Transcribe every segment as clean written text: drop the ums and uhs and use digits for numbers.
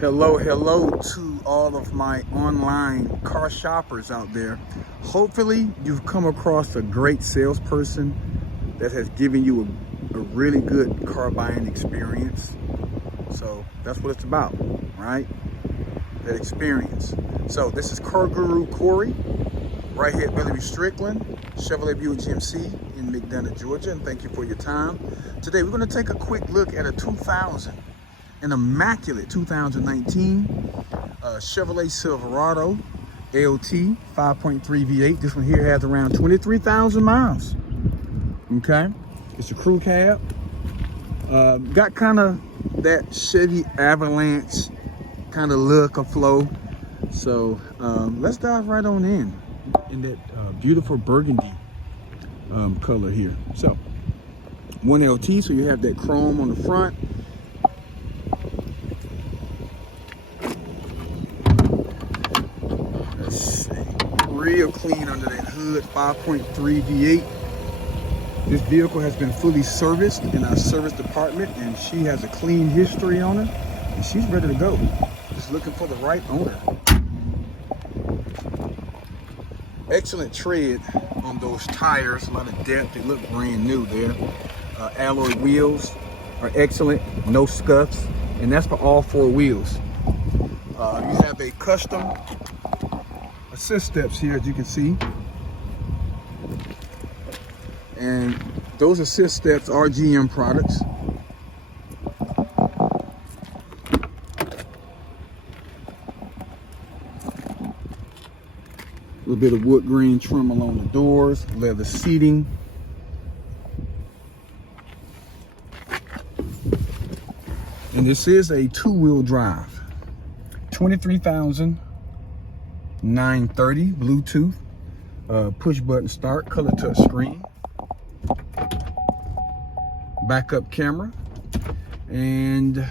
Hello to all of my online car shoppers out there. Hopefully you've come across a great salesperson that has given you a really good car buying experience. So that's what it's about, right? That experience. So this is Car Guru Corey, right here at Billy Strickland, Chevrolet GMC in McDonough, Georgia, and thank you for your time. Today we're going to take a quick look at an immaculate 2019 Chevrolet Silverado Lt 5.3 V8. This one here has around 23,000 miles. Okay, it's a crew cab. Got kind of that Chevy Avalanche kind of look or flow. So let's dive right on in that beautiful burgundy color here. So 1LT, so you have that chrome on the front. Real clean under that hood, 5.3 V8. This vehicle has been fully serviced in our service department, and she has a clean history on her, and she's ready to go. Just looking for the right owner. Excellent tread on those tires, a lot of depth. They look brand new there. Alloy wheels are excellent, no scuffs, and that's for all four wheels. You have a custom assist steps here, as you can see, and those assist steps are GM products. A little bit of wood grain trim along the doors, leather seating. And this is a two-wheel drive, 23,930 Bluetooth, push button start, color touch screen, backup camera, and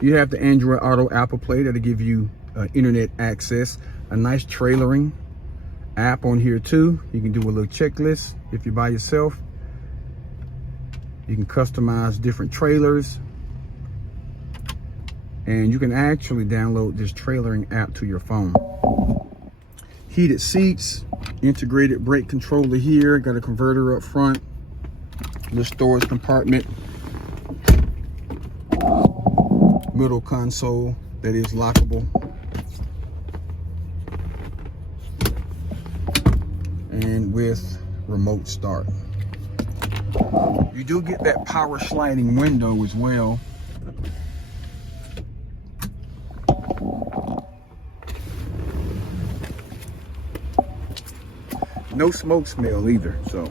you have the Android Auto Apple Play that'll give you internet access. A nice trailering app on here too. You can do a little checklist if you're by yourself. You can customize different trailers, and you can actually download this trailering app to your phone. Heated seats, integrated brake controller here, got a converter up front, the storage compartment, middle console that is lockable, and with remote start. You do get that power sliding window as well. No smoke smell either, so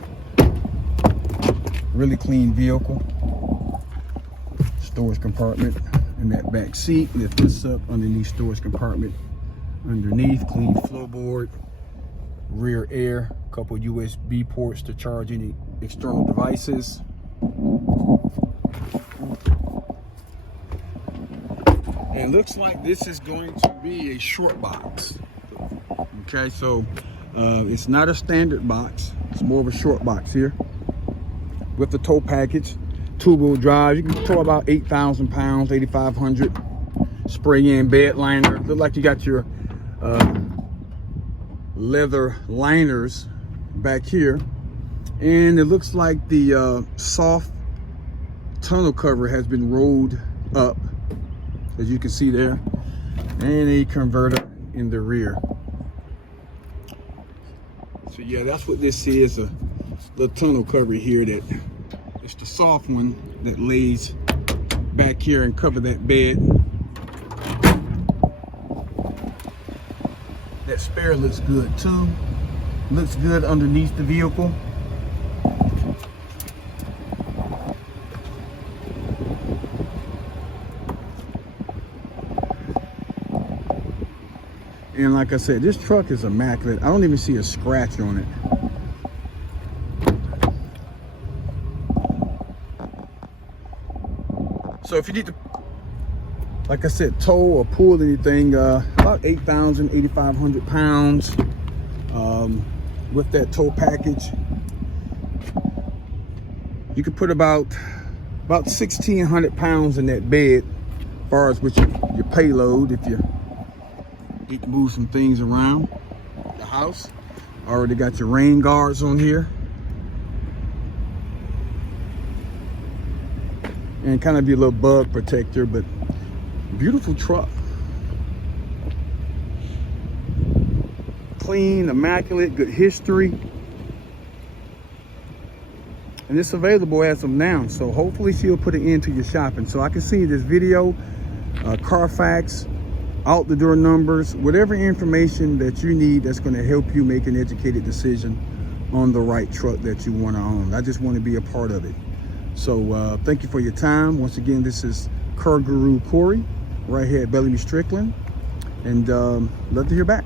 really clean vehicle. Storage compartment in that back seat. Lift this up underneath storage compartment. Underneath, clean floorboard, rear air, couple USB ports to charge any external devices. And looks like this is going to be a short box. Okay, so it's not a standard box, it's more of a short box here with the tow package. Two-wheel drive, you can tow about 8,000 pounds, 8,500. Spray-in bed liner. Look like you got your leather liners back here, and it looks like the soft tonneau cover has been rolled up, as you can see there, and a converter in the rear. So yeah, that's what this is, a little tonneau cover here. That it's the soft one that lays back here and cover that bed. That spare looks good too. Looks good underneath the vehicle. And like I said, this truck is immaculate. I don't even see a scratch on it. So if you need to, like I said, tow or pull anything, about 8,000, 8,500 pounds with that tow package. You could put about 1,600 pounds in that bed far as with your payload, if you need to move some things around the house. Already got your rain guards on here. And kind of be a little bug protector, but beautiful truck. Clean, immaculate, good history. And it's available as of now. So hopefully she'll put an end to your shopping. So I can see this video, Carfax, out the door numbers, whatever information that you need that's going to help you make an educated decision on the right truck that you want to own. I just want to be a part of it. So thank you for your time. Once again, this is Car Guru Corey right here at Bellamy Strickland, and love to hear back.